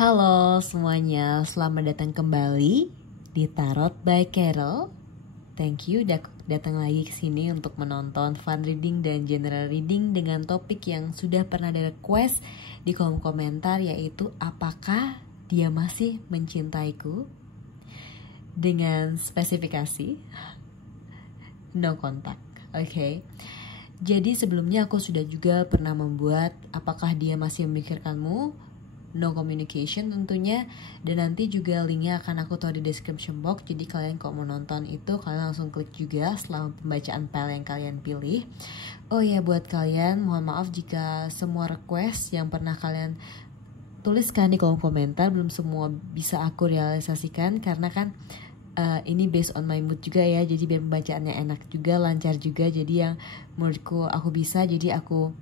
Halo semuanya, selamat datang kembali di Tarot by Carol. Thank you udah datang lagi ke sini untuk menonton fun reading dan general reading dengan topik yang sudah pernah di request di kolom komentar, yaitu apakah dia masih mencintaiku, dengan spesifikasi no contact. Oke. Jadi sebelumnya aku sudah juga pernah membuat apakah dia masih memikirkanmu, no communication tentunya, dan nanti juga linknya akan aku taruh di description box. Jadi kalian kalau mau nonton itu kalian langsung klik juga setelah pembacaan file yang kalian pilih. Oh ya, buat kalian mohon maaf jika semua request yang pernah kalian tuliskan di kolom komentar belum semua bisa aku realisasikan, karena kan ini based on my mood juga ya, jadi biar pembacaannya enak juga, lancar juga. Jadi yang menurutku aku bisa, jadi aku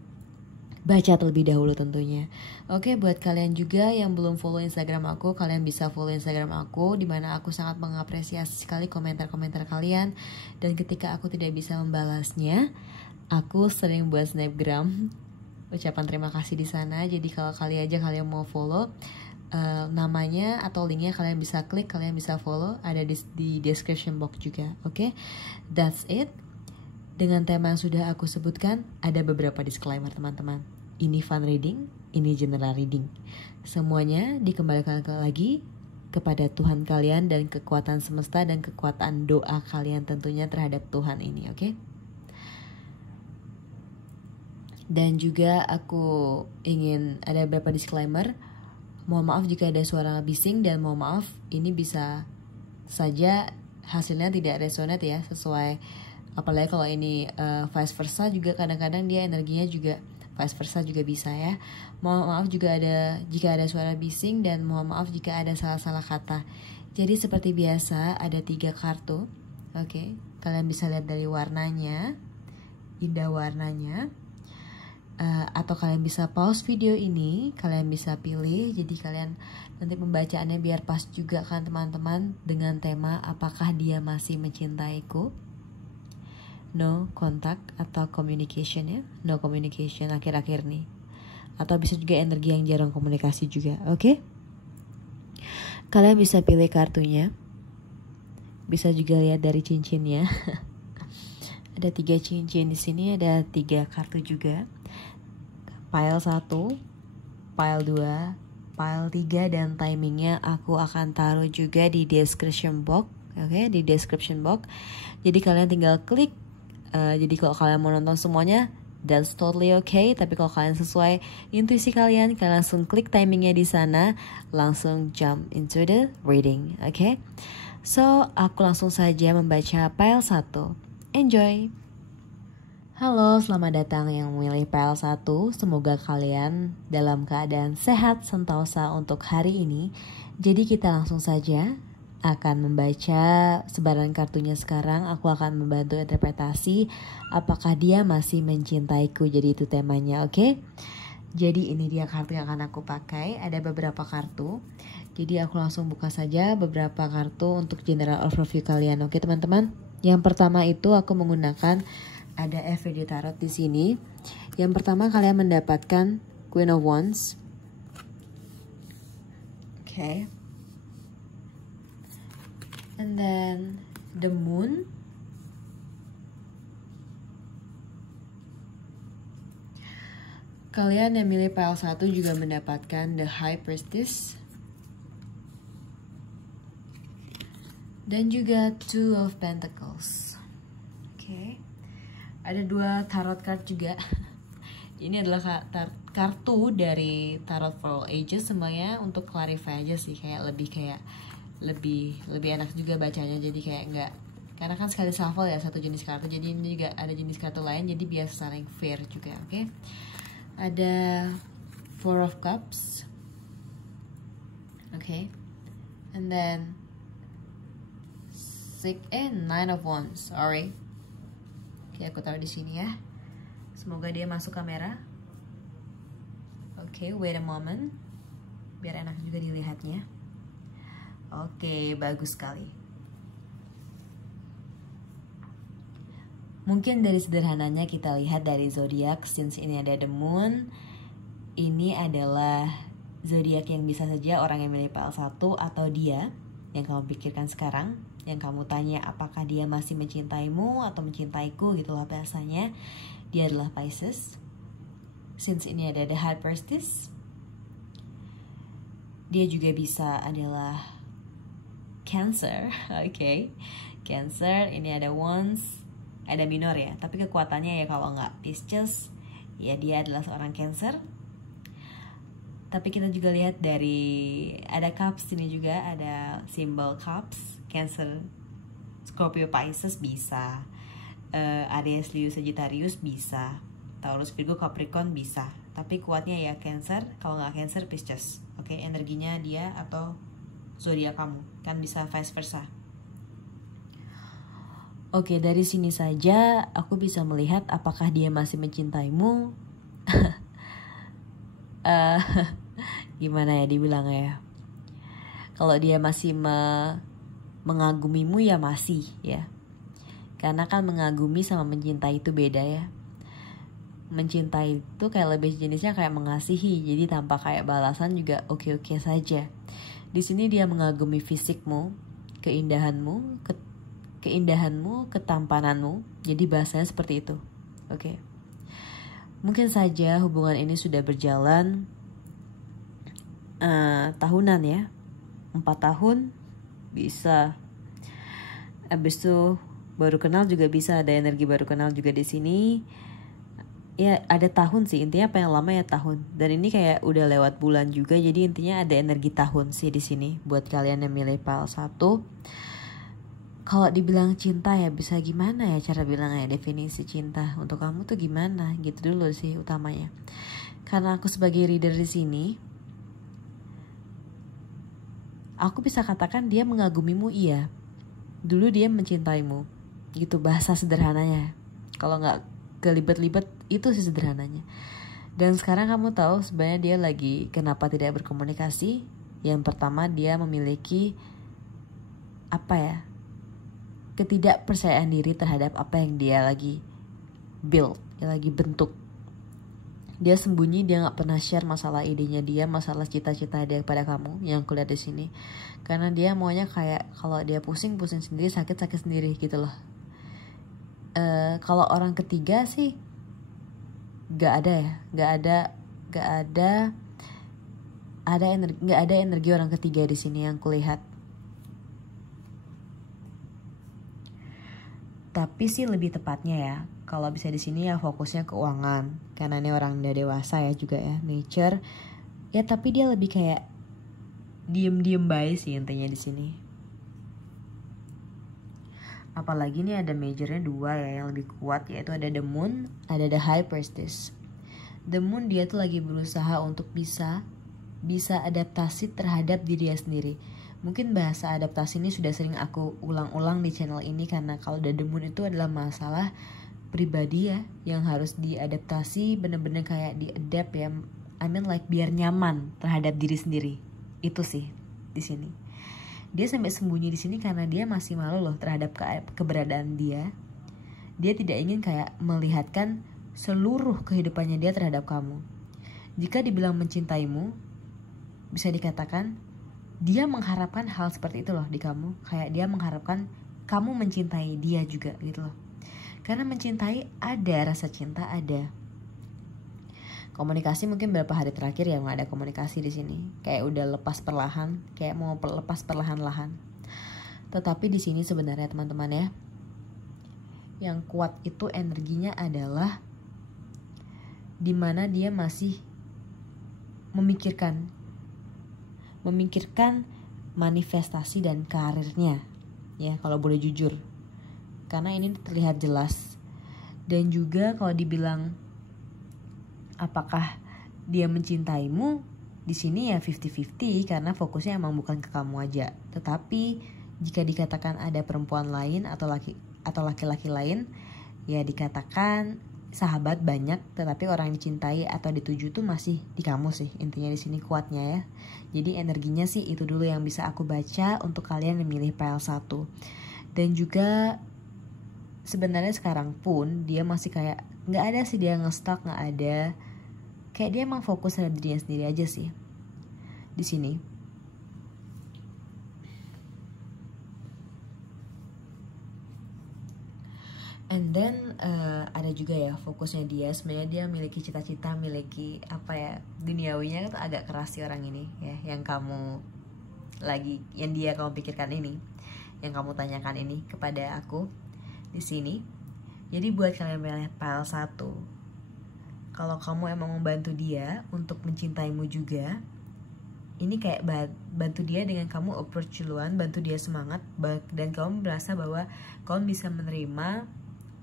baca terlebih dahulu tentunya. Oke, buat kalian juga yang belum follow Instagram aku, kalian bisa follow Instagram aku, dimana aku sangat mengapresiasi sekali komentar-komentar kalian. Dan ketika aku tidak bisa membalasnya, aku sering buat snapgram ucapan terima kasih di sana. Jadi kalau kalian mau follow, namanya atau linknya kalian bisa klik, kalian bisa follow, ada di description box juga. Oke, that's it. Dengan tema yang sudah aku sebutkan, ada beberapa disclaimer teman-teman. Ini fun reading, ini general reading. Semuanya dikembalikan lagi kepada Tuhan kalian dan kekuatan semesta dan kekuatan doa kalian tentunya terhadap Tuhan ini, oke? Dan juga aku ingin ada beberapa disclaimer. Mohon maaf jika ada suara bising, dan mohon maaf ini bisa saja hasilnya tidak resonate ya, sesuai, apalagi kalau ini vice versa juga, kadang-kadang dia energinya juga vice versa juga bisa ya. Mohon maaf juga jika ada suara bising, dan mohon maaf jika ada salah-salah kata. Jadi seperti biasa ada 3 kartu. Oke, kalian bisa lihat dari warnanya, indah warnanya. Atau kalian bisa pause video ini, kalian bisa pilih. Jadi kalian nanti pembacaannya biar pas juga kan teman-teman, dengan tema apakah dia masih mencintaiku, no contact atau communication ya, no communication akhir-akhir nih, atau bisa juga energi yang jarang komunikasi juga. Oke? Kalian bisa pilih kartunya, bisa juga lihat dari cincinnya. Ada 3 cincin di sini, ada 3 kartu juga. Pile 1, pile 2, pile 3, dan timingnya aku akan taruh juga di description box. Oke, di description box. Jadi kalian tinggal klik. Jadi kalau kalian mau nonton semuanya, that's totally okay. Tapi kalau kalian sesuai intuisi kalian langsung klik timingnya di sana, langsung jump into the reading. Oke? So, aku langsung saja membaca pile 1. Enjoy! Halo, selamat datang yang memilih pile 1. Semoga kalian dalam keadaan sehat sentosa untuk hari ini. Jadi kita langsung saja akan membaca sebaran kartunya sekarang. Aku akan membantu interpretasi apakah dia masih mencintaiku. Jadi itu temanya, oke? Jadi ini dia kartu yang akan aku pakai. Ada beberapa kartu. Jadi aku langsung buka saja beberapa kartu untuk general overview kalian, oke teman-teman? Yang pertama itu aku menggunakan, ada Everyday Tarot di sini. Yang pertama kalian mendapatkan Queen of Wands. Okay. And then the Moon. Kalian yang milih pile 1 juga mendapatkan the High Priestess. Dan juga Two of Pentacles. Okay. Ada 2 tarot card juga. Ini adalah kartu dari Tarot for All Ages semuanya, untuk clarify aja sih, lebih enak juga bacanya. Jadi kayak enggak, karena kan sekali shuffle ya satu jenis kartu, jadi ini juga ada jenis kartu lain, jadi biar saling fair juga, oke? Ada Four of Cups. Oke. And then Nine of Wands, sorry. Oke, aku taruh di sini ya. Semoga dia masuk kamera. Oke, wait a moment. Biar enak juga dilihatnya. Oke, bagus sekali. Mungkin dari sederhananya kita lihat dari zodiak, since ini ada the moon, ini adalah zodiak yang bisa saja orang yang milih PL1 atau dia yang kamu pikirkan sekarang, yang kamu tanya apakah dia masih mencintaimu atau mencintaiku gitulah bahasanya. Dia adalah Pisces. Since ini ada the High Priestess, dia juga bisa adalah Cancer. Oke. Cancer, ini ada Wands, ada minor ya, tapi kekuatannya ya kalau nggak Pisces, ya dia adalah seorang Cancer. Tapi kita juga lihat dari ada Cups ini juga, ada simbol Cups, Cancer, Scorpio, Pisces bisa, Aries, Leo, Sagittarius bisa, Taurus, Virgo, Capricorn bisa. Tapi kuatnya ya Cancer, kalau nggak Cancer Pisces. Oke, energinya dia atau zodiak kamu, kan bisa vice versa. Oke, dari sini saja aku bisa melihat apakah dia masih mencintaimu. Gimana ya dibilangnya ya? Kalau dia masih mengagumimu ya masih ya. Karena kan mengagumi sama mencintai itu beda ya. Mencintai itu kayak lebih jenisnya kayak mengasihi, jadi tanpa kayak balasan juga oke-oke saja. Di sini dia mengagumi fisikmu, keindahanmu, ketampananmu. Jadi bahasanya seperti itu. Oke. Mungkin saja hubungan ini sudah berjalan tahunan ya. 4 tahun bisa. Abis itu baru kenal juga bisa, ada energi baru kenal juga di sini. Ya ada tahun sih, intinya paling lama ya tahun. Dan ini kayak udah lewat bulan juga, jadi intinya ada energi tahun sih di sini buat kalian yang milih PL1. Kalau dibilang cinta ya bisa gimana ya cara bilangnya, definisi cinta untuk kamu tuh gimana gitu dulu sih utamanya. Karena aku sebagai reader di sini, aku bisa katakan dia mengagumimu iya. Dulu dia mencintaimu. Gitu bahasa sederhananya. Kalau nggak kelibet-libet itu sih sederhananya. Dan sekarang kamu tahu sebenarnya dia lagi kenapa tidak berkomunikasi. Yang pertama dia memiliki ketidakpercayaan diri terhadap apa yang dia lagi build, yang lagi bentuk. Dia sembunyi, dia nggak pernah share masalah idenya dia, masalah cita-cita dia kepada kamu yang aku lihat di sini. Karena dia maunya kayak kalau dia pusing sendiri, sakit sendiri gitu loh. Kalau orang ketiga sih nggak ada energi orang ketiga di sini yang kulihat. Tapi sih lebih tepatnya ya, kalau bisa di sini ya fokusnya keuangan, karena ini orang udah dewasa ya juga ya, nature. Ya tapi dia lebih kayak diem baik sih intinya di sini. Apalagi nih ada majornya 2 ya yang lebih kuat, yaitu ada the moon, ada the high priestess. The moon dia tuh lagi berusaha untuk bisa adaptasi terhadap dirinya sendiri. Mungkin bahasa adaptasi ini sudah sering aku ulang-ulang di channel ini, karena kalau the moon itu adalah masalah pribadi ya yang harus diadaptasi, bener-bener kayak diadapt ya. I mean like biar nyaman terhadap diri sendiri. Itu sih di sini. Dia sampai sembunyi di sini karena dia masih malu loh terhadap keberadaan dia. Dia tidak ingin kayak melihatkan seluruh kehidupannya dia terhadap kamu. Jika dibilang mencintaimu, bisa dikatakan dia mengharapkan hal seperti itu loh di kamu. Kayak dia mengharapkan kamu mencintai dia juga gitu loh. Karena mencintai ada, rasa cinta ada. Komunikasi mungkin beberapa hari terakhir ya nggak ada komunikasi di sini. Kayak udah lepas perlahan, kayak mau lepas perlahan-lahan. Tetapi di sini sebenarnya teman-teman ya, yang kuat itu energinya adalah dimana dia masih memikirkan manifestasi dan karirnya ya, kalau boleh jujur, karena ini terlihat jelas. Dan juga kalau dibilang apakah dia mencintaimu, di sini ya 50-50 karena fokusnya emang bukan ke kamu aja. Tetapi jika dikatakan ada perempuan lain atau laki-laki lain, ya dikatakan sahabat banyak, tetapi orang yang dicintai atau dituju tuh masih di kamu sih. Intinya di sini kuatnya ya. Jadi energinya sih itu dulu yang bisa aku baca untuk kalian yang milih PL1. Dan juga sebenarnya sekarang pun dia masih kayak nggak ada sih dia nge-stuck, nggak ada. Kayak dia emang fokus sama dirinya sendiri aja sih. di sini. And then ada juga ya fokusnya dia, sebenarnya dia memiliki cita-cita, memiliki apa ya, duniawinya tuh agak keras sih orang ini ya, yang dia kamu pikirkan ini, yang kamu tanyakan ini kepada aku di sini. Jadi buat kalian yang pile 1, kalau kamu emang membantu dia untuk mencintaimu juga, ini kayak bantu dia dengan kamu approach duluan, bantu dia semangat, dan kamu merasa bahwa kamu bisa menerima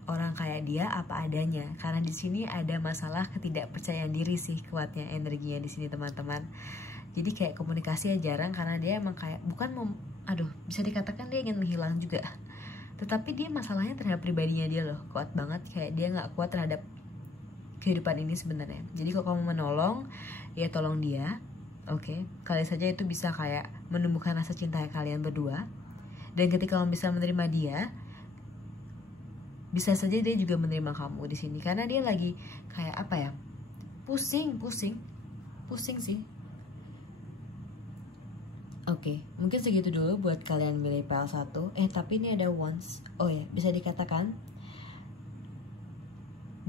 orang kayak dia apa adanya. Karena di sini ada masalah ketidakpercayaan diri sih kuatnya energinya di sini teman-teman. Jadi kayak komunikasi jarang, karena dia emang kayak bisa dikatakan dia ingin menghilang juga. Tetapi dia masalahnya terhadap pribadinya dia loh, kuat banget, kayak dia nggak kuat terhadap kehidupan ini sebenarnya. Jadi kalau kamu menolong, ya tolong dia, oke. Kali saja itu bisa kayak menumbuhkan rasa cinta kalian berdua. Dan ketika kamu bisa menerima dia, bisa saja dia juga menerima kamu di sini, karena dia lagi kayak apa ya, pusing sih. Oke, mungkin segitu dulu buat kalian milih pile 1. Tapi ini ada once. Bisa dikatakan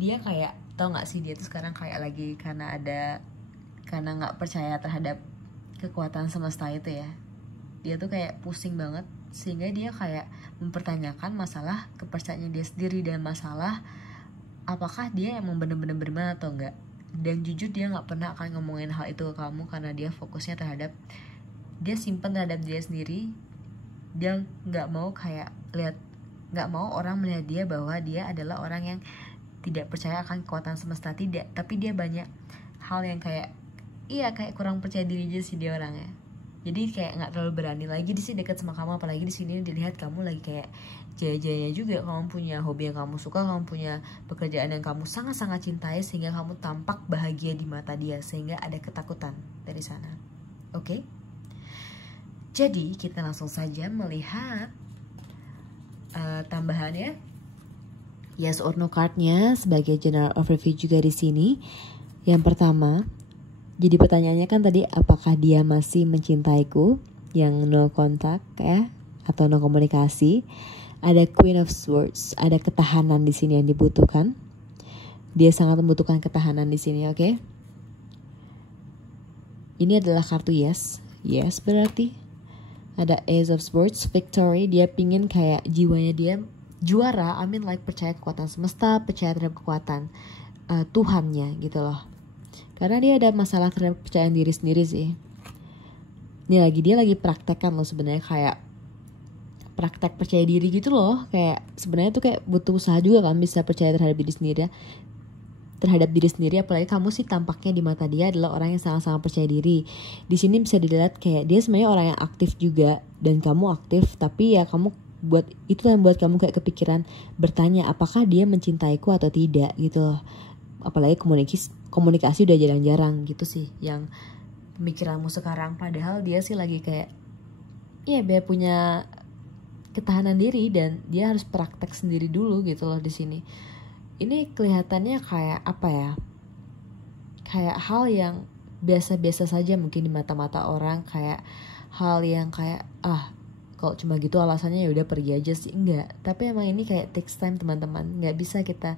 dia kayak, tau gak sih, dia tuh sekarang kayak lagi karena gak percaya terhadap kekuatan semesta itu ya. Dia tuh kayak pusing banget, sehingga dia kayak mempertanyakan masalah kepercayaannya dia sendiri, dan masalah apakah dia emang bener-bener beriman atau enggak. Dan jujur dia gak pernah akan ngomongin hal itu ke kamu, karena dia fokusnya terhadap, dia simpen terhadap dia sendiri. Dia gak mau gak mau orang melihat dia bahwa dia adalah orang yang tidak percaya akan kekuatan semesta, tidak. Tapi dia banyak hal yang kayak kurang percaya diri aja sih dia orangnya. Jadi kayak nggak terlalu berani lagi di sini dekat sama kamu, apalagi di sini dilihat kamu lagi kayak jaya-jayanya juga, kamu punya hobi yang kamu suka, kamu punya pekerjaan yang kamu sangat-sangat cintai, sehingga kamu tampak bahagia di mata dia, sehingga ada ketakutan dari sana. Oke? Jadi kita langsung saja melihat tambahannya, yes or no cardnya sebagai general overview juga di sini. Yang pertama, jadi pertanyaannya kan tadi, apakah dia masih mencintaiku, yang no contact ya, atau no komunikasi. Ada Queen of Swords, ada ketahanan di sini yang dibutuhkan. Dia sangat membutuhkan ketahanan di sini, oke? Ini adalah kartu yes berarti. Ada Ace of Swords, victory. Dia pingin kayak jiwanya dia juara, percaya kekuatan semesta, percaya terhadap kekuatan Tuhannya gitu loh. Karena dia ada masalah terhadap kepercayaan diri sendiri sih. Dia lagi praktekkan loh sebenarnya, kayak praktek percaya diri gitu loh. Kayak sebenarnya tuh kayak butuh usaha juga kan bisa percaya terhadap diri sendiri. Apalagi kamu sih tampaknya di mata dia adalah orang yang sangat-sangat percaya diri. Di sini bisa dilihat kayak dia sebenarnya orang yang aktif juga, dan kamu aktif, tapi ya kamu itu yang buat kamu kayak kepikiran bertanya apakah dia mencintaiku atau tidak gitu loh. Apalagi komunikasi udah jarang-jarang gitu sih yang pemikiranmu sekarang. Padahal dia sih lagi kayak dia punya ketahanan diri, dan dia harus praktek sendiri dulu gitu loh di sini. Ini kelihatannya kayak apa ya, kayak hal yang biasa-biasa saja mungkin di mata-mata orang, kayak hal yang kayak kalau cuma gitu alasannya ya udah pergi aja sih, enggak. Tapi emang ini kayak takes time teman-teman. Nggak bisa kita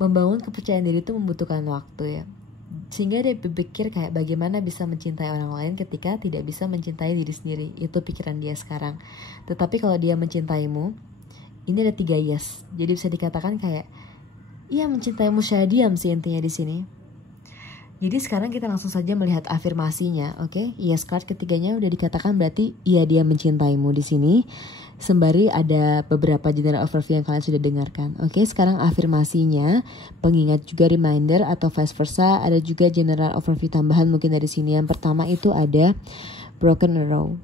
membangun kepercayaan diri itu membutuhkan waktu ya. Sehingga dia berpikir kayak bagaimana bisa mencintai orang lain ketika tidak bisa mencintai diri sendiri. Itu pikiran dia sekarang. Tetapi kalau dia mencintaimu, ini ada 3 yes. Jadi bisa dikatakan kayak mencintaimu secara diam sih intinya di sini. Jadi sekarang kita langsung saja melihat afirmasinya, oke? Yes card ketiganya udah dikatakan, berarti dia mencintaimu di sini. Sembari ada beberapa general overview yang kalian sudah dengarkan. Oke, sekarang afirmasinya, pengingat juga reminder atau vice versa, ada juga general overview tambahan mungkin dari sini. Yang pertama itu ada Broken Arrow.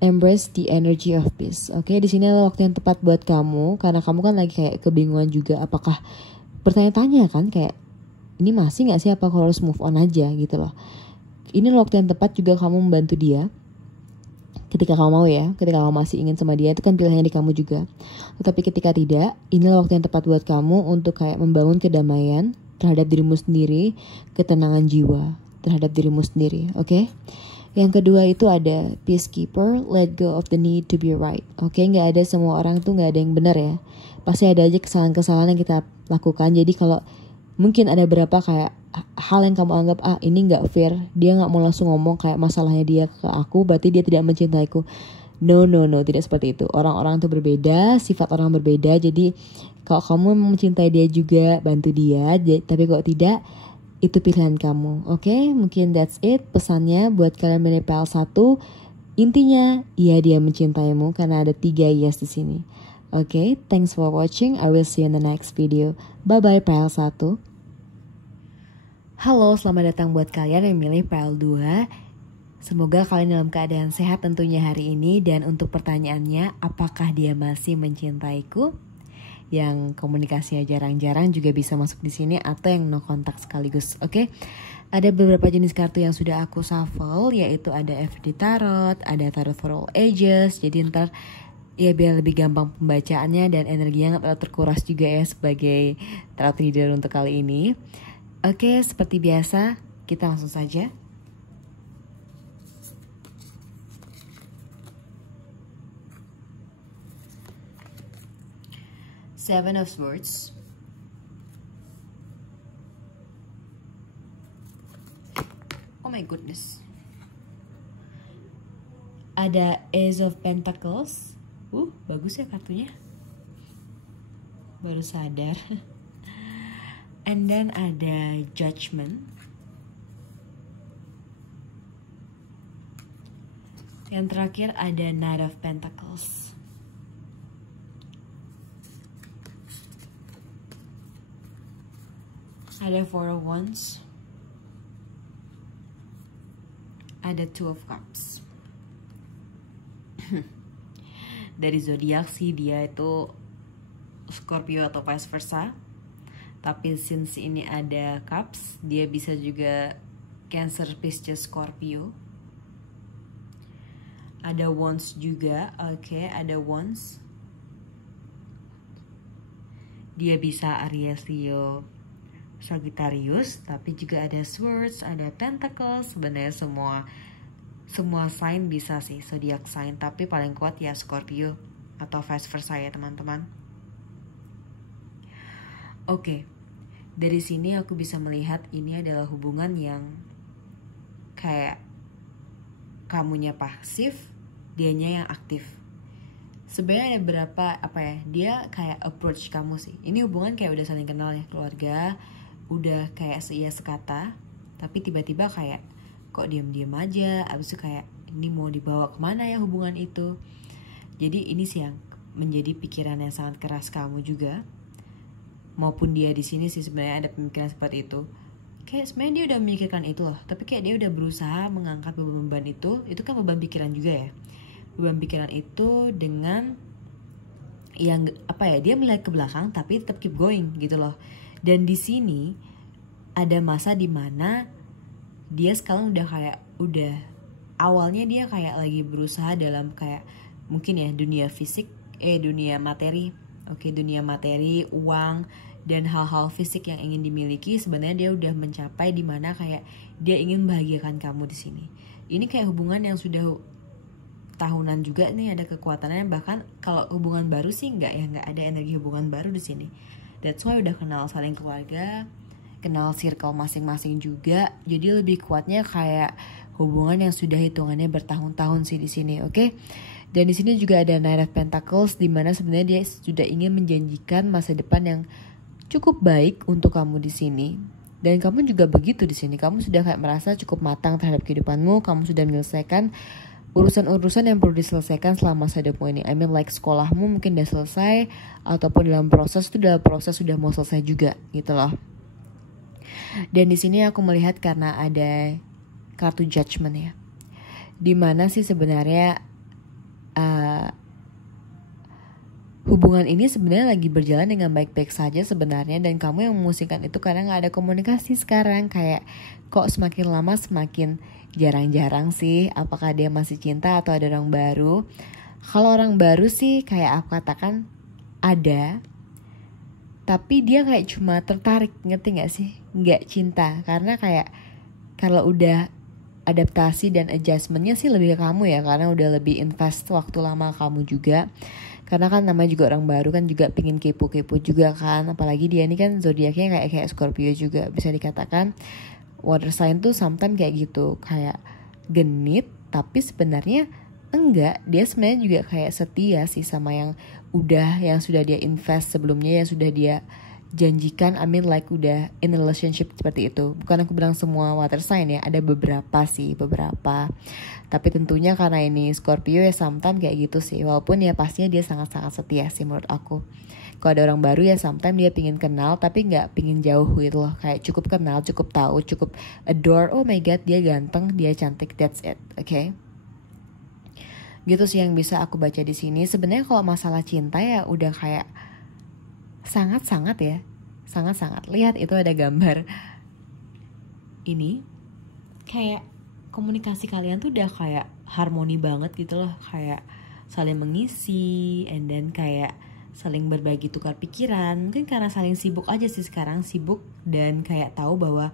Embrace the energy of peace. Oke, di sini adalah waktu yang tepat buat kamu, karena kamu kan lagi kayak kebingungan juga, apakah bertanya-tanya kan kayak ini masih nggak sih, apa kalau harus move on aja gitu loh. Ini waktu yang tepat juga kamu membantu dia. Ketika kamu mau ya, ketika kamu masih ingin sama dia, itu kan pilihannya di kamu juga. Tetapi ketika tidak, inilah waktu yang tepat buat kamu untuk kayak membangun kedamaian terhadap dirimu sendiri, ketenangan jiwa terhadap dirimu sendiri, oke? Yang kedua itu ada peacekeeper, let go of the need to be right. Oke, nggak ada semua orang tuh nggak ada yang benar ya. Pasti ada aja kesalahan-kesalahan yang kita lakukan. Jadi kalau mungkin ada berapa kayak hal yang kamu anggap ini nggak fair, dia nggak mau langsung ngomong kayak masalahnya dia ke aku, berarti dia tidak mencintaiku. No, tidak seperti itu. Orang-orang tuh berbeda, sifat orang berbeda. Jadi kalau kamu mencintai dia juga, bantu dia. Tapi kalau tidak, itu pilihan kamu. Oke, mungkin that's it pesannya buat kalian milih PL1. Intinya, iya dia mencintaimu karena ada 3 yes di sini. Oke, thanks for watching. I will see you in the next video. Bye-bye PL1. Halo, selamat datang buat kalian yang milih PL2. Semoga kalian dalam keadaan sehat tentunya hari ini. Dan untuk pertanyaannya, apakah dia masih mencintaiku? Yang komunikasinya jarang-jarang juga bisa masuk di sini, atau yang no kontak sekaligus. Oke. Ada beberapa jenis kartu yang sudah aku shuffle, yaitu ada FD Tarot, ada Tarot for All Ages. Jadi ntar ya biar lebih gampang pembacaannya dan energinya nggak terlalu terkuras juga ya sebagai tarot reader untuk kali ini. Oke, seperti biasa kita langsung saja. Seven of Swords. Oh my goodness. Ada Ace of Pentacles. Bagus ya kartunya. Baru sadar. And then ada Judgment. Yang terakhir ada Knight of Pentacles. Ada Four of Wands. Ada Two of Cups. Dari zodiak sih dia itu Scorpio atau vice versa. Tapi since ini ada Cups, dia bisa juga Cancer, Pisces, Scorpio. Ada Wands juga. Oke, ada Wands. Dia bisa Aries, Leo, Sagittarius. Tapi juga ada Swords, ada Pentacles. Sebenarnya semua sign bisa sih, zodiac sign, tapi paling kuat ya Scorpio atau vice versa ya teman-teman. Oke, dari sini aku bisa melihat ini adalah hubungan yang kayak kamunya pasif, dianya yang aktif. Sebenarnya ada berapa dia kayak approach kamu sih. Ini hubungan kayak udah saling kenal ya, keluarga, udah kayak seia sekata, tapi tiba-tiba kayak kok diam-diam aja, abis itu kayak ini mau dibawa kemana ya hubungan itu. Jadi ini sih yang menjadi pikiran yang sangat keras kamu juga, maupun dia di sini sih sebenarnya ada pemikiran seperti itu. Kayak sebenarnya dia udah memikirkan itu loh, tapi kayak dia udah berusaha mengangkat beban-beban itu kan beban pikiran juga ya. Beban pikiran itu dengan yang dia melihat ke belakang tapi tetap keep going gitu loh. Dan di sini ada masa dimana dia sekarang udah awalnya dia kayak lagi berusaha dalam kayak mungkin ya dunia fisik, dunia materi. Oke, dunia materi, uang dan hal-hal fisik yang ingin dimiliki. Sebenarnya dia udah mencapai dimana kayak dia ingin membahagiakan kamu di sini. Ini kayak hubungan yang sudah tahunan juga nih, ada kekuatannya. Bahkan kalau hubungan baru sih nggak ada energi hubungan baru di sini. That's why udah kenal saling keluarga, kenal circle masing-masing juga. Jadi lebih kuatnya kayak hubungan yang sudah hitungannya bertahun-tahun sih di sini, oke? Dan di sini juga ada Knight of Pentacles, di mana sebenarnya dia sudah ingin menjanjikan masa depan yang cukup baik untuk kamu di sini. Dan kamu juga begitu di sini. Kamu sudah kayak merasa cukup matang terhadap kehidupanmu. Kamu sudah menyelesaikan urusan-urusan yang perlu diselesaikan selama masa hidupmu ini. I mean like sekolahmu mungkin udah selesai, ataupun dalam proses sudah mau selesai juga gitu loh. Dan di sini aku melihat karena ada kartu Judgment ya, dimana sih sebenarnya hubungan ini sebenarnya lagi berjalan dengan baik-baik saja sebenarnya. Dan kamu yang memusingkan itu karena gak ada komunikasi sekarang. Kayak kok semakin lama semakin jarang-jarang sih. Apakah dia masih cinta atau ada orang baru? Kalau orang baru sih kayak aku katakan ada, tapi dia kayak cuma tertarik, ngerti gak sih? Gak cinta, karena kayak kalau udah adaptasi dan adjustmentnya sih lebih ke kamu ya, karena udah lebih invest waktu lama kamu juga. Karena kan namanya juga orang baru kan juga pingin kepo-kepo juga kan. Apalagi dia ini kan zodiaknya kayak Scorpio juga. Bisa dikatakan water sign tuh sometimes kayak gitu, kayak genit tapi sebenarnya enggak. Dia sebenarnya juga kayak setia sih sama yang sudah dia invest sebelumnya, yang sudah dia janjikan. I mean like udah in a relationship seperti itu. Bukan aku bilang semua water sign ya, ada beberapa. Tapi tentunya karena ini Scorpio ya sometimes kayak gitu sih. Walaupun ya pastinya dia sangat-sangat setia sih menurut aku. Kalau ada orang baru ya sometimes dia pingin kenal tapi gak pingin jauh gitu loh. Kayak cukup kenal, cukup tahu, cukup adore. Oh my god, dia ganteng, dia cantik, that's it. Oke? Gitu sih yang bisa aku baca di sini. Sebenarnya kalau masalah cinta ya udah kayak sangat-sangat ya. Sangat-sangat. Lihat itu ada gambar. Ini kayak komunikasi kalian tuh udah kayak harmoni banget gitu loh, kayak saling mengisi, and then kayak saling berbagi tukar pikiran. Mungkin karena saling sibuk aja sih sekarang, sibuk dan kayak tahu bahwa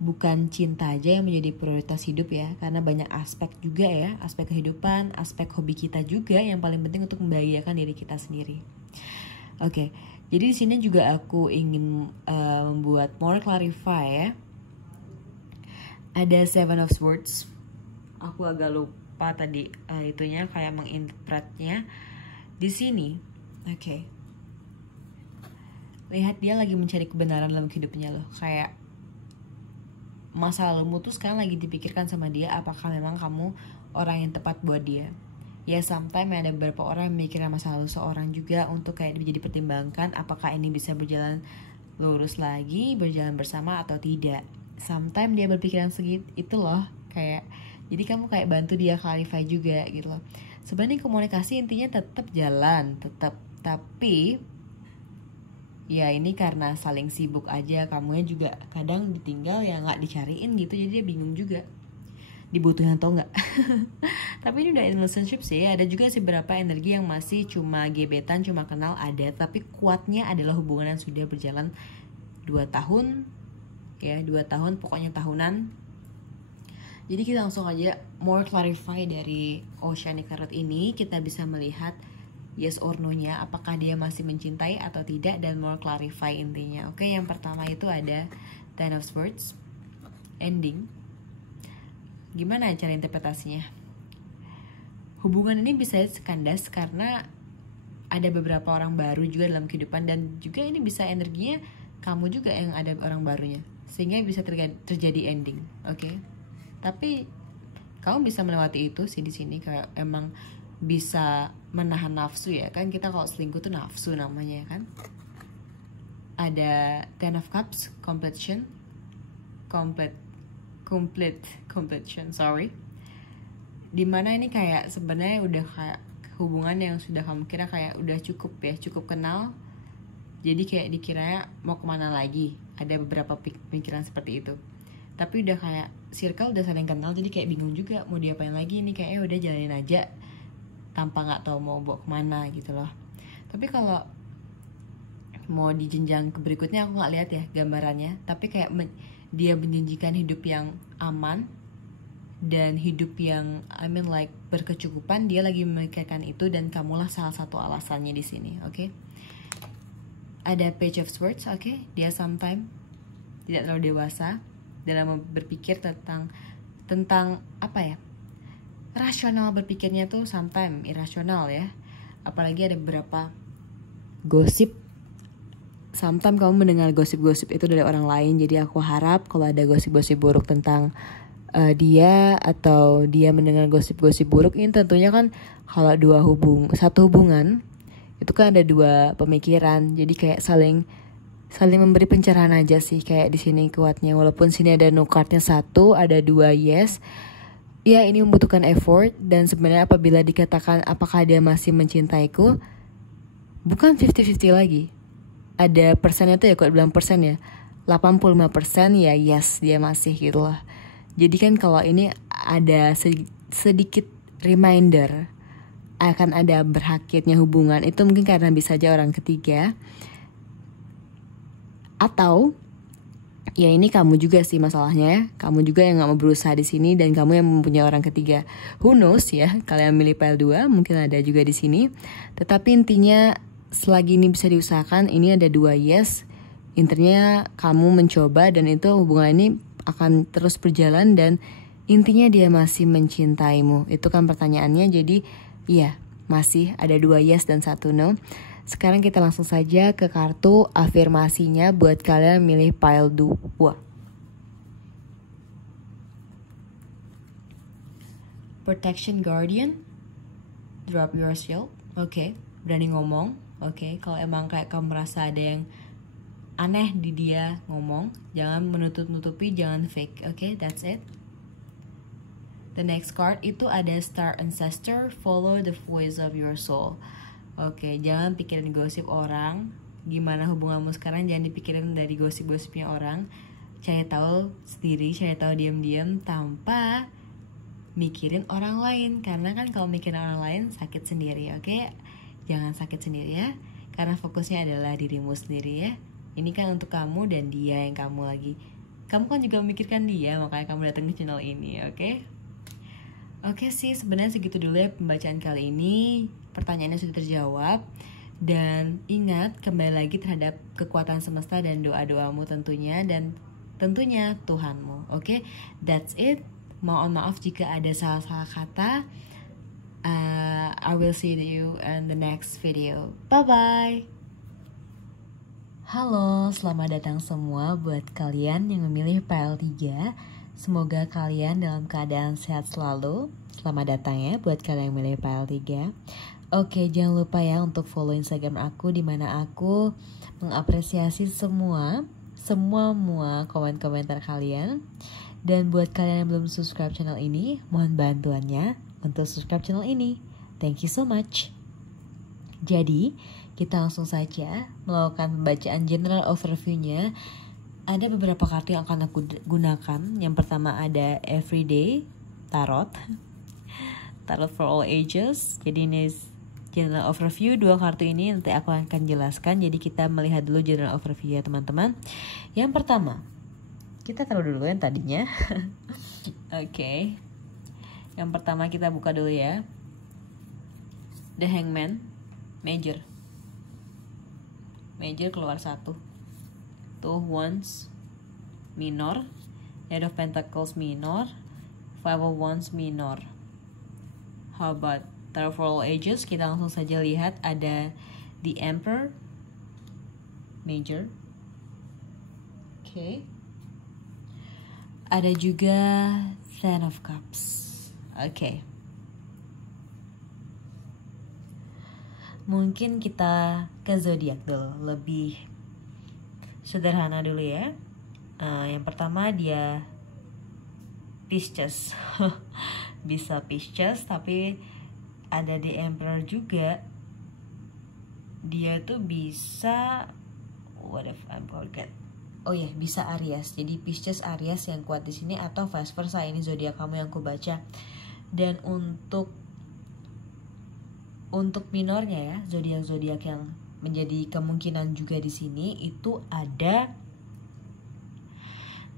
bukan cinta aja yang menjadi prioritas hidup ya, karena banyak aspek juga ya, aspek kehidupan, aspek hobi kita juga yang paling penting untuk membahagiakan diri kita sendiri. Oke, jadi di sini juga aku ingin membuat more clarify ya. Ada Seven of Swords. Aku agak lupa tadi itunya kayak menginterpretnya di sini. Oke. Lihat dia lagi mencari kebenaran dalam hidupnya loh. Kayak masa lalumu tuh sekarang lagi dipikirkan sama dia, apakah memang kamu orang yang tepat buat dia. Ya sometimes ada beberapa orang yang memikirkan masa lalu seorang juga untuk kayak jadi pertimbangkan apakah ini bisa berjalan lurus lagi, berjalan bersama atau tidak. Sometimes dia berpikiran segitu itu loh, kayak jadi kamu kayak bantu dia clarify juga gitu loh. Sebenarnya komunikasi intinya tetap jalan, tapi ya ini karena saling sibuk aja, kamunya juga kadang ditinggal ya nggak dicariin gitu, jadi dia bingung juga dibutuhin atau enggak. Tapi ini udah in relationship sih. Ada juga sih beberapa energi yang masih cuma gebetan, cuma kenal ada, tapi kuatnya adalah hubungan yang sudah berjalan 2 tahun ya, 2 tahun pokoknya tahunan. Jadi kita langsung aja more clarify dari Oceanic Tarot ini. Kita bisa melihat yes or no nya, apakah dia masih mencintai atau tidak, dan more clarify intinya. Oke, yang pertama itu ada Ten of Swords, ending. Gimana cara interpretasinya? Hubungan ini bisa kandas karena ada beberapa orang baru juga dalam kehidupan, dan juga ini bisa energinya kamu juga yang ada orang barunya, sehingga bisa terjadi ending. Oke. Tapi kamu bisa melewati itu sih di sini, kayak emang bisa menahan nafsu ya kan, kita kalau selingkuh tuh nafsu namanya kan. Ada Ten of Cups, completion, sorry. Dimana ini kayak sebenarnya udah kayak hubungan yang sudah kamu kira kayak udah cukup ya, cukup kenal. Jadi kayak dikiranya mau kemana lagi, ada beberapa pikiran seperti itu. Tapi udah kayak circle udah saling kenal, jadi kayak bingung juga mau diapain lagi nih, kayak udah jalanin aja tanpa nggak tahu mau bawa kemana gitu loh. Tapi kalau mau di jenjang berikutnya aku nggak lihat ya gambarannya, tapi kayak dia menjanjikan hidup yang aman dan hidup yang I mean like berkecukupan. Dia lagi memikirkan itu dan kamulah salah satu alasannya di sini. Oke. Ada Page of Swords. Oke. Dia sometimes tidak terlalu dewasa dalam berpikir tentang apa ya, rasional berpikirnya tuh sometimes irasional ya. Apalagi ada beberapa gosip, sometimes kamu mendengar gosip-gosip itu dari orang lain. Jadi aku harap kalau ada gosip-gosip buruk tentang dia, atau dia mendengar gosip-gosip buruk, ini tentunya kan kalau satu hubungan itu kan ada dua pemikiran, jadi kayak saling memberi pencerahan aja sih kayak di sini kuatnya. Walaupun sini ada no cardnya 1, ada 2 yes. Ya ini membutuhkan effort, dan sebenarnya apabila dikatakan apakah dia masih mencintaiku, bukan 50-50 lagi. Ada persennya tuh ya, kalau bilang persen ya, 85% ya yes dia masih gitu lah. Jadi kan kalau ini ada sedikit reminder akan ada berakhirnya hubungan, itu mungkin karena bisa aja orang ketiga, atau ya ini kamu juga sih masalahnya ya. Kamu juga yang gak mau berusaha di sini dan kamu yang mempunyai orang ketiga. Who knows ya, kalian milih pile 2 mungkin ada juga di sini. Tetapi intinya selagi ini bisa diusahakan, ini ada 2 yes. Intinya kamu mencoba dan itu hubungan ini akan terus berjalan dan intinya dia masih mencintaimu. Itu kan pertanyaannya, jadi iya masih ada 2 yes dan 1 no. Sekarang kita langsung saja ke kartu afirmasinya buat kalian milih pile 2. Protection Guardian, drop your shield. Oke, berani ngomong. Oke, kalau emang kayak kamu merasa ada yang aneh di dia, ngomong. Jangan menutup-nutupi, jangan fake. Oke, that's it. The next card itu ada Star Ancestor, follow the voice of your soul. Oke, jangan pikirin gosip orang. Gimana hubunganmu sekarang, jangan dipikirin dari gosip-gosipnya orang. Cari tahu sendiri, cari tahu diam-diam tanpa mikirin orang lain. Karena kan kalau mikirin orang lain sakit sendiri, oke? Jangan sakit sendiri ya. Karena fokusnya adalah dirimu sendiri ya. Ini kan untuk kamu dan dia yang kamu lagi. Kamu kan juga memikirkan dia, makanya kamu datang ke channel ini, oke? Oke sih, sebenarnya segitu dulu ya pembacaan kali ini. Pertanyaannya sudah terjawab. Dan ingat, kembali lagi terhadap kekuatan semesta dan doa-doamu tentunya. Dan tentunya Tuhanmu. Oke, that's it. Mohon maaf jika ada salah-salah kata. I will see you in the next video. Bye-bye. Halo, selamat datang semua buat kalian yang memilih pile 3. Semoga kalian dalam keadaan sehat selalu. Selamat datang ya buat kalian yang memilih pile 3. Oke, jangan lupa ya untuk follow Instagram aku, di mana aku mengapresiasi semua komen-komentar kalian. Dan buat kalian yang belum subscribe channel ini, mohon bantuannya untuk subscribe channel ini. Thank you so much. Jadi, kita langsung saja melakukan pembacaan general overview-nya. Ada beberapa kartu yang akan aku gunakan. Yang pertama ada Everyday Tarot. Tarot for all ages. Jadi ini general overview. 2 kartu ini nanti aku akan jelaskan. Jadi kita melihat dulu general overview ya teman-teman. Yang pertama, kita taruh dulu yang tadinya. Oke. Yang pertama kita buka dulu ya. The Hangman, Major. Major keluar 1. 2 Wands, Minor. Knight of Pentacles, Minor. 5 of Wands, Minor. How about Tarot for all ages? Kita langsung saja lihat ada The Emperor, Major. Oke. Ada juga Ten of Cups. Oke. Mungkin kita ke zodiak dulu, lebih sederhana dulu ya. Yang pertama dia Pisces. Bisa Pisces, tapi ada The Emperor juga. Dia tuh bisa what if I forget. Oh ya, bisa Aries. Jadi Pisces Aries yang kuat di sini atau vice versa. Ini zodiak kamu yang aku baca. Dan untuk minornya ya, zodiak-zodiak yang menjadi kemungkinan juga di sini itu ada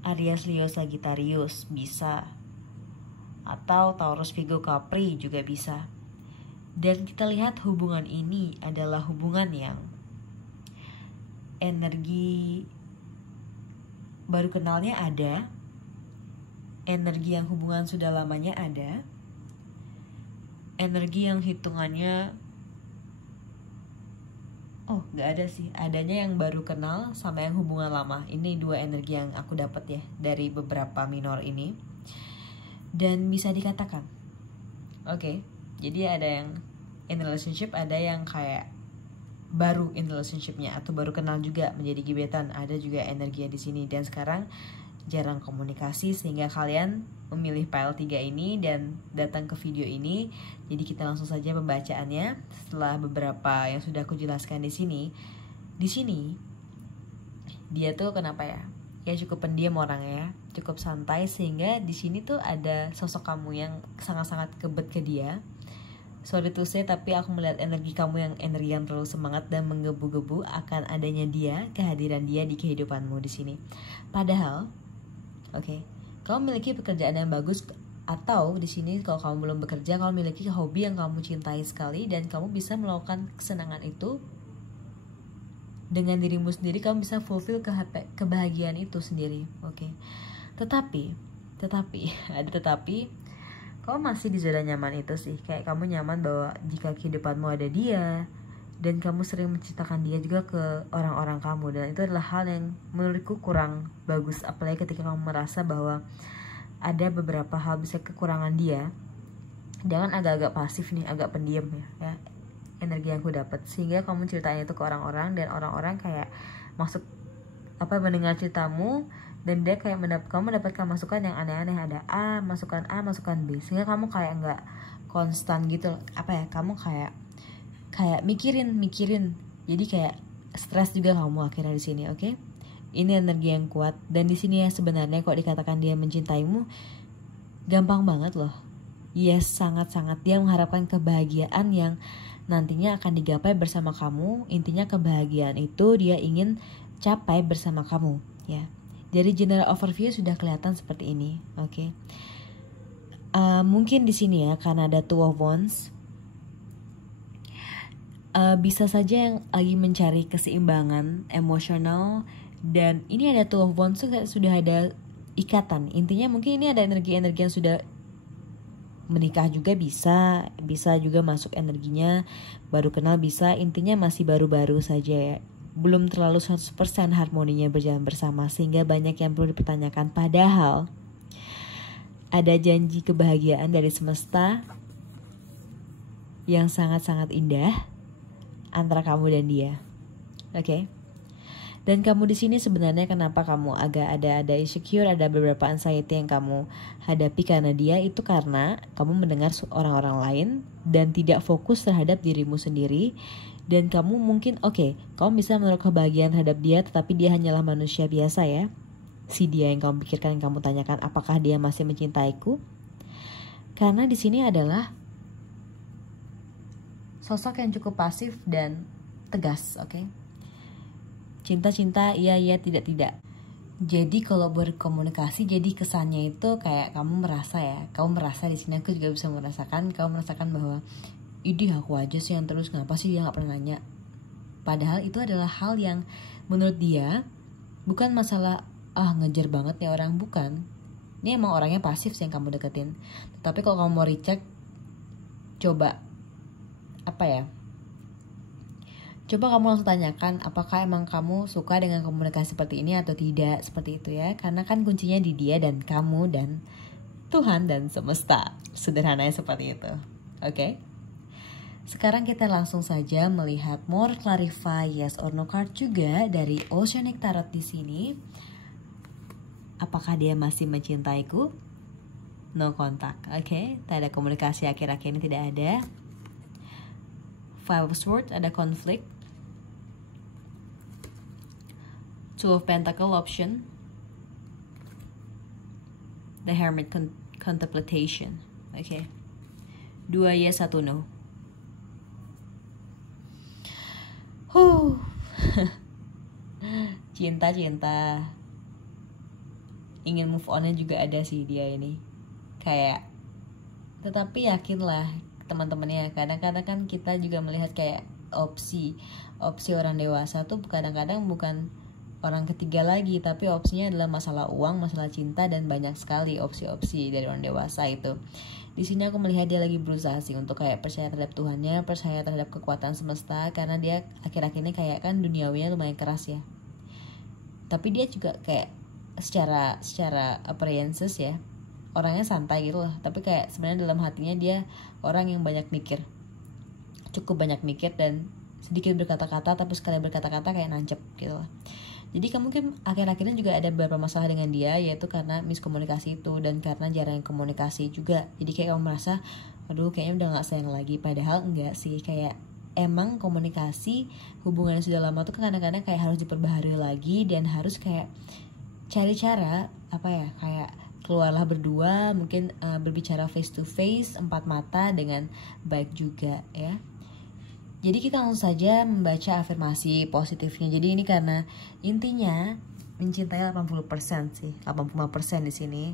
Aries, Leo, Sagittarius bisa. Atau Taurus, Virgo, Capri juga bisa. Dan kita lihat hubungan ini adalah hubungan yang energi baru kenalnya ada, energi yang hubungan sudah lamanya ada, energi yang hitungannya gak ada sih, adanya yang baru kenal sama yang hubungan lama. Ini 2 energi yang aku dapat ya dari beberapa minor ini. Dan bisa dikatakan jadi ada yang in relationship, ada yang kayak baru in relationshipnya atau baru kenal juga menjadi gebetan. Ada juga energi di sini. Dan sekarang jarang komunikasi sehingga kalian memilih pile 3 ini dan datang ke video ini. Jadi kita langsung saja pembacaannya setelah beberapa yang sudah aku jelaskan di sini. Di sini dia tuh kenapa ya? Ya cukup pendiam orangnya, cukup santai, sehingga di sini tuh ada sosok kamu yang sangat-sangat kebet ke dia. sorry to say, tapi aku melihat energi kamu yang terlalu semangat dan menggebu-gebu akan adanya dia, kehadiran dia di kehidupanmu di sini. Padahal, kamu memiliki pekerjaan yang bagus, atau di sini kalau kamu belum bekerja, kamu memiliki hobi yang kamu cintai sekali dan kamu bisa melakukan kesenangan itu dengan dirimu sendiri. Kamu bisa fulfill kebahagiaan itu sendiri, Tetapi ada tetapi. Kamu masih di zona nyaman itu sih. Kayak kamu nyaman bahwa jika kehidupanmu ada dia, dan kamu sering menceritakan dia juga ke orang-orang kamu, dan itu adalah hal yang menurutku kurang bagus. Apalagi ketika kamu merasa bahwa ada beberapa hal bisa kekurangan dia. Jangan agak-agak pasif nih, agak pendiam ya energi yang aku dapat, sehingga kamu ceritain itu ke orang-orang, dan orang-orang kayak mendengar ceritamu, dan dia kayak kamu mendapatkan masukan yang aneh-aneh, ada masukan A, masukan B, sehingga kamu kayak nggak konstan gitu. Kamu kayak mikirin, jadi kayak stres juga kamu akhirnya di sini. Ini energi yang kuat, dan di sini ya sebenarnya kok dikatakan dia mencintaimu, gampang banget loh. Yes, sangat-sangat. Dia mengharapkan kebahagiaan yang nantinya akan digapai bersama kamu. Intinya kebahagiaan itu dia ingin capai bersama kamu, ya. Dari general overview sudah kelihatan seperti ini, mungkin di sini ya, karena ada Two of Wands, bisa saja yang lagi mencari keseimbangan emosional, dan ini ada Two of Wands sudah ada ikatan. Intinya mungkin ini ada energi-energi yang sudah menikah juga, bisa juga masuk energinya, baru kenal bisa. Intinya masih baru-baru saja ya, belum terlalu 100% harmoninya berjalan bersama, sehingga banyak yang perlu dipertanyakan. Padahal ada janji kebahagiaan dari semesta yang sangat-sangat indah antara kamu dan dia. Dan kamu di sini sebenarnya kenapa kamu agak ada insecure, ada beberapa anxiety yang kamu hadapi karena dia, itu karena kamu mendengar orang-orang lain dan tidak fokus terhadap dirimu sendiri. Dan kamu mungkin kamu bisa menaruh kebahagiaan terhadap dia, tetapi dia hanyalah manusia biasa ya. Si dia yang kamu pikirkan, yang kamu tanyakan, apakah dia masih mencintaiku? Karena di sini adalah sosok yang cukup pasif dan tegas, Cinta-cinta, iya, tidak. Jadi kalau berkomunikasi, jadi kesannya itu kayak kamu merasa di sini, aku juga bisa merasakan, kamu merasakan bahwa idih aku aja sih yang terus, kenapa sih dia gak pernah nanya. Padahal itu adalah hal yang menurut dia bukan masalah ngejar banget nih orang, bukan. Ini emang orangnya pasif sih yang kamu deketin. Tapi kalau kamu mau recheck, coba kamu langsung tanyakan, apakah emang kamu suka dengan komunikasi seperti ini atau tidak, seperti itu ya. Karena kan kuncinya di dia dan kamu dan Tuhan dan semesta. Sederhananya seperti itu. Sekarang kita langsung saja melihat more clarify yes or no card juga dari Oceanic Tarot di sini. Apakah dia masih mencintaiku? No contact, tak ada komunikasi akhir-akhir ini, tidak ada. Five of Swords, ada konflik. Two of Pentacle option. The Hermit contemplation. 2 yes, 1 no. Cinta ingin move onnya juga ada sih dia ini, tetapi yakinlah teman-temannya, kadang-kadang kan kita juga melihat kayak opsi orang dewasa tuh kadang-kadang bukan orang ketiga lagi, tapi opsinya adalah masalah uang, masalah cinta, dan banyak sekali opsi-opsi dari orang dewasa itu. Di sini aku melihat dia lagi berusaha sih untuk kayak percaya terhadap Tuhannya, percaya terhadap kekuatan semesta, karena dia akhir-akhir ini kayak kan duniawinya lumayan keras ya. Tapi dia juga kayak secara appearances ya, orangnya santai gitu loh, tapi kayak sebenarnya dalam hatinya dia orang yang cukup banyak mikir dan sedikit berkata-kata, tapi sekali berkata-kata kayak nancep gitu loh. Jadi mungkin akhir-akhirnya juga ada beberapa masalah dengan dia, yaitu karena miskomunikasi itu dan karena jarang komunikasi juga. Jadi kayak kamu merasa, aduh kayaknya udah gak sayang lagi, padahal enggak sih. Kayak emang komunikasi hubungan yang sudah lama tuh kadang-kadang kayak harus diperbaharui lagi, dan harus kayak cari cara kayak keluarlah berdua, mungkin berbicara face to face, empat mata dengan baik juga ya. Jadi kita langsung saja membaca afirmasi positifnya. Jadi ini karena intinya mencintai 80% sih, 85% di sini.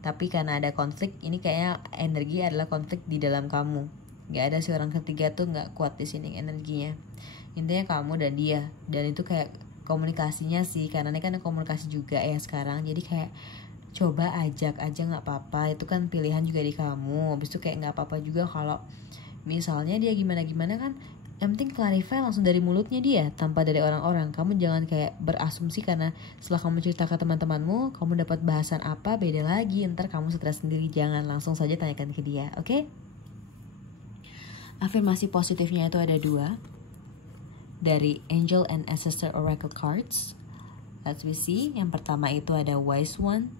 Tapi karena ada konflik, ini kayaknya energi adalah konflik di dalam kamu. Gak ada si orang ketiga tuh gak kuat di sini energinya. Intinya kamu dan dia, dan itu kayak komunikasinya sih, karena ini kan komunikasi juga ya sekarang. Jadi kayak coba ajak aja nggak apa-apa, itu kan pilihan juga di kamu. Habis itu kayak nggak apa-apa juga kalau misalnya dia gimana-gimana kan, yang penting clarify langsung dari mulutnya dia tanpa dari orang-orang. Kamu jangan kayak berasumsi karena setelah kamu cerita ke teman-temanmu kamu dapat bahasan apa beda lagi, ntar kamu stres sendiri. Jangan, langsung saja tanyakan ke dia, oke? Afirmasi positifnya itu ada 2 dari Angel and Ancestor Oracle Cards. Let's see. Yang pertama itu ada Wise One,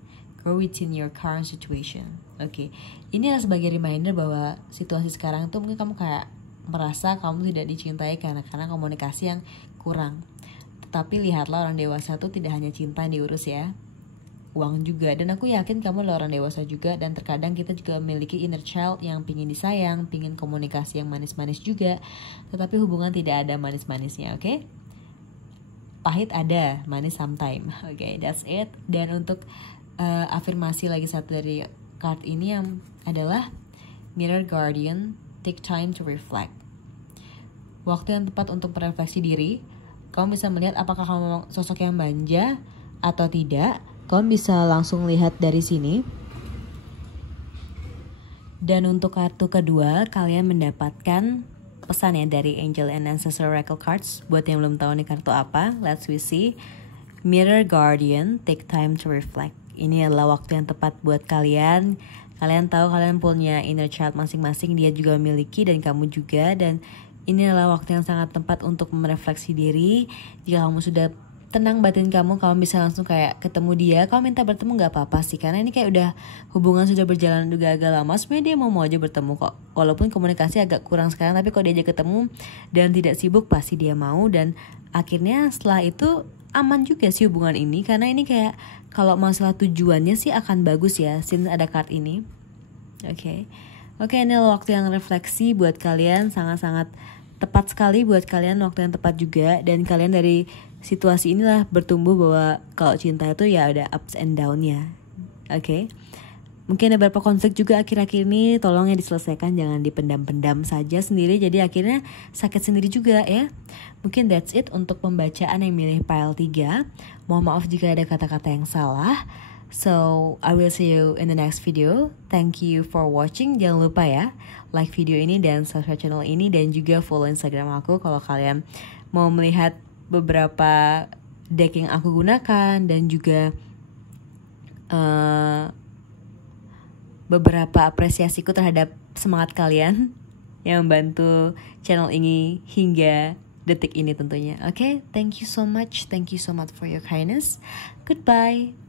grow within your current situation. Oke, ini adalah sebagai reminder bahwa situasi sekarang tuh mungkin kamu kayak merasa kamu tidak dicintai karena komunikasi yang kurang. Tetapi lihatlah, orang dewasa tuh tidak hanya cinta yang diurus ya, uang juga. Dan aku yakin kamu adalah orang dewasa juga, dan terkadang kita juga memiliki inner child yang pingin disayang, pingin komunikasi yang manis-manis juga. Tetapi hubungan tidak ada manis-manisnya, oke? Pahit ada, manis sometime. Oke, that's it. Dan untuk afirmasi lagi satu dari card ini yang adalah Mirror Guardian, take time to reflect. Waktu yang tepat untuk merefleksi diri. Kamu bisa melihat apakah kamu sosok yang manja atau tidak. Kamu bisa langsung lihat dari sini. Dan untuk kartu kedua, kalian mendapatkan pesan ya dari Angel and Ancestor Oracle Cards. Buat yang belum tahu nih kartu apa, let's see. Mirror Guardian, take time to reflect. Ini adalah waktu yang tepat buat kalian. Kalian tahu kalian punya inner child masing-masing, dia juga memiliki dan kamu juga. Dan ini adalah waktu yang sangat tepat untuk merefleksi diri. Jika kamu sudah tenang batin kamu bisa langsung kayak ketemu dia. Kamu minta bertemu gak apa-apa sih, karena ini kayak udah hubungan sudah berjalan juga agak lama. Sebenarnya dia mau aja bertemu kok. Walaupun komunikasi agak kurang sekarang, tapi kalau diajak ketemu dan tidak sibuk pasti dia mau. Dan akhirnya setelah itu aman juga sih hubungan ini, karena ini kayak kalau masalah tujuannya sih akan bagus ya, since ada card ini. Oke, ini adalah waktu yang refleksi buat kalian, sangat-sangat tepat sekali buat kalian, waktu yang tepat juga. Dan kalian dari situasi inilah bertumbuh bahwa kalau cinta itu ya ada ups and down-nya. Oke. Mungkin ada beberapa konflik juga akhir-akhir ini, tolong ya diselesaikan, jangan dipendam-pendam saja sendiri, jadi akhirnya sakit sendiri juga ya. Mungkin that's it untuk pembacaan yang milih pile 3. Mohon maaf jika ada kata-kata yang salah. So, I will see you in the next video. Thank you for watching. Jangan lupa ya, like video ini dan subscribe channel ini, dan juga follow Instagram aku kalau kalian mau melihat beberapa deck yang aku gunakan, dan juga beberapa apresiasiku terhadap semangat kalian yang membantu channel ini hingga detik ini tentunya. Oke, thank you so much for your kindness. Goodbye.